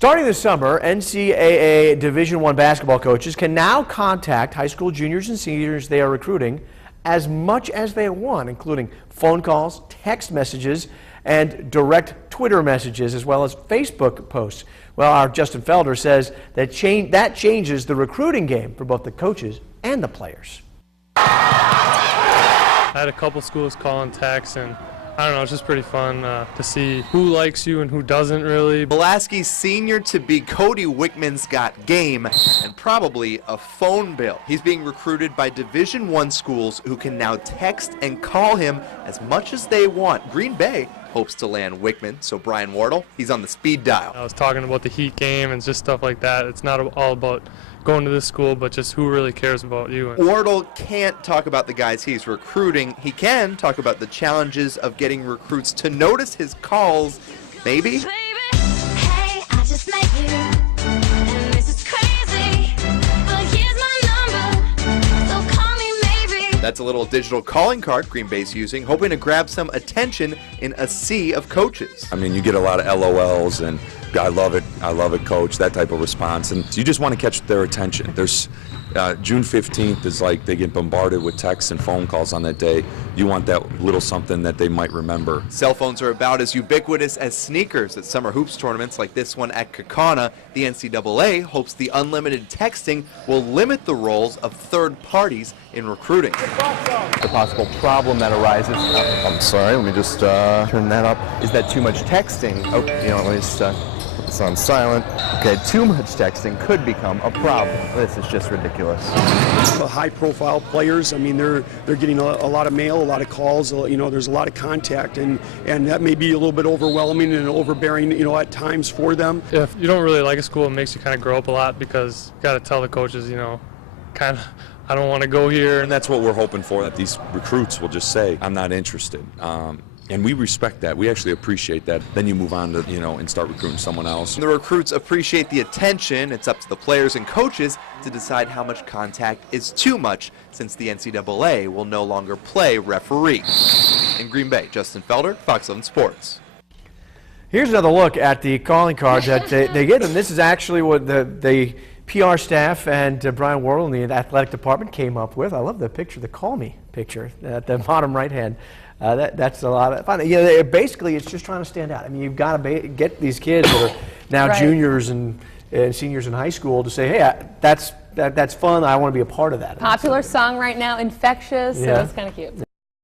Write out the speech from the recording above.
Starting this summer, NCAA Division I basketball coaches can now contact high school juniors and seniors they are recruiting as much as they want, including phone calls, text messages, and direct Twitter messages, as well as Facebook posts. Well, our Justin Felder says that changes the recruiting game for both the coaches and the players. I had a couple schools call and text, and I don't know, it's just pretty fun to see who likes you and who doesn't really. Pulaski's senior-to-be Cody Wickman's got game and probably a phone bill. He's being recruited by Division I schools who can now text and call him as much as they want. Green Bay hopes to land Wickman, so Brian Wardle, he's on the speed dial. I was talking about the Heat game and just stuff like that. It's not all about going to this school, but just who really cares about you. Wardle can't talk about the guys he's recruiting. He can talk about the challenges of getting recruits to notice his calls, maybe. Baby, hey, I just met you, and this is crazy, but here's my number, so call me maybe. That's a little digital calling card Green Bay's using, hoping to grab some attention in a sea of coaches. I mean, you get a lot of LOLs and I love it, coach, that type of response, and you just want to catch their attention. There's June 15th is like they get bombarded with texts and phone calls on that day. You want that little something that they might remember. Cell phones are about as ubiquitous as sneakers at summer hoops tournaments like this one at Kaukauna. The NCAA hopes the unlimited texting will limit the roles of third parties in recruiting. The possible problem that arises, I'm sorry, let me just turn that up. Is that too much texting? Oh, let me just put this on silent. Okay, too much texting could become a problem. This is just ridiculous. High-profile players, I mean, they're getting a lot of mail, a lot of calls, there's a lot of contact, and that may be a little bit overwhelming and overbearing, at times for them. If you don't really like a school, it makes you kind of grow up a lot because you got to tell the coaches, kind of, I don't want to go here. And that's what we're hoping for, that these recruits will just say, I'm not interested. And we respect that. We actually appreciate that. Then you move on to, and start recruiting someone else. The recruits appreciate the attention. It's up to the players and coaches to decide how much contact is too much, since the NCAA will no longer play referee. In Green Bay, Justin Felder, Fox 11 Sports. Here's another look at the calling cards that they get them. This is actually what the PR staff and Brian Wardle in the athletic department came up with. I love the picture, the call me picture at the bottom right hand. That's a lot of fun. Basically, it's just trying to stand out. I mean, you've got to get these kids that are now right. juniors and seniors in high school to say, hey, that's fun. I want to be a part of that. Popular song right now, infectious. So it's kind of cute.